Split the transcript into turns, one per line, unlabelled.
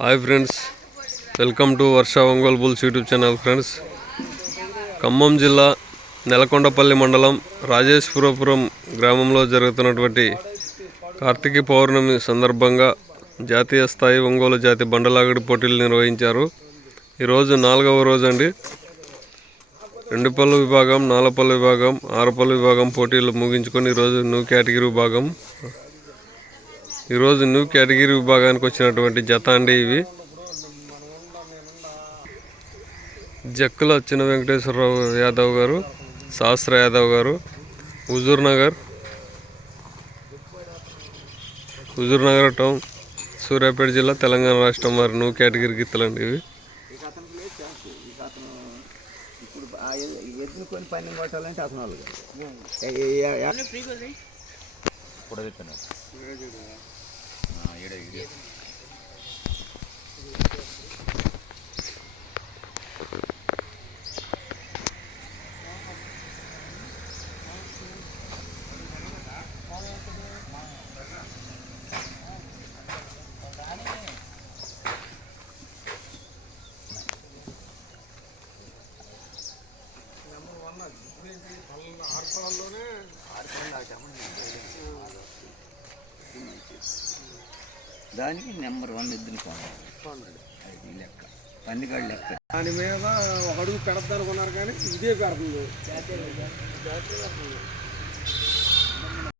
Hi friends welcome to Varsha Ongole bulls YouTube channel friends Khammam జిల్లా నెలకొండపల్లి మండలం రాజేశ్వరపురం గ్రామంలో జరుగుతున్నటువంటి కార్తీక పౌర్ణమి సందర్భంగా జాతీయ స్థాయి ఒంగోలు జాతి బండలాగడి పోటీలు నిర్వహించారు. ఈరోజు నాలుగవ రోజు అండి రెండు పళ్ళు విభాగం నాలుగు విభాగం ఆరు పళ్ళు విభాగం పోటీలు ముగించుకొని ఈరోజు న్యూ కేటగిరీ విభాగం ఈరోజు న్యూ కేటగిరీ విభాగానికి వచ్చినటువంటి జత అండి ఇవి. జక్కుల వచ్చిన వెంకటేశ్వరరావు యాదవ్ గారు శాస్త్ర యాదవ్ గారు Huzurnagar Huzurnagar town Suryapet జిల్లా తెలంగాణ రాష్ట్రం వారి న్యూ కేటగిరీ గీతలండి ఇవి.
ఇప్పుడు ఆ ఎ- ఎద్దుని కొని పని కొట్టాలంటే అతను వాళ్ళు దానికి నెంబర్ వన్ కొనాలి అది లెక్క. పందిగాడు లెక్క.
దాని మీద ఒక అడుగు పెడతారు అనుకున్నారు కానీ ఇదే పెడుతుంది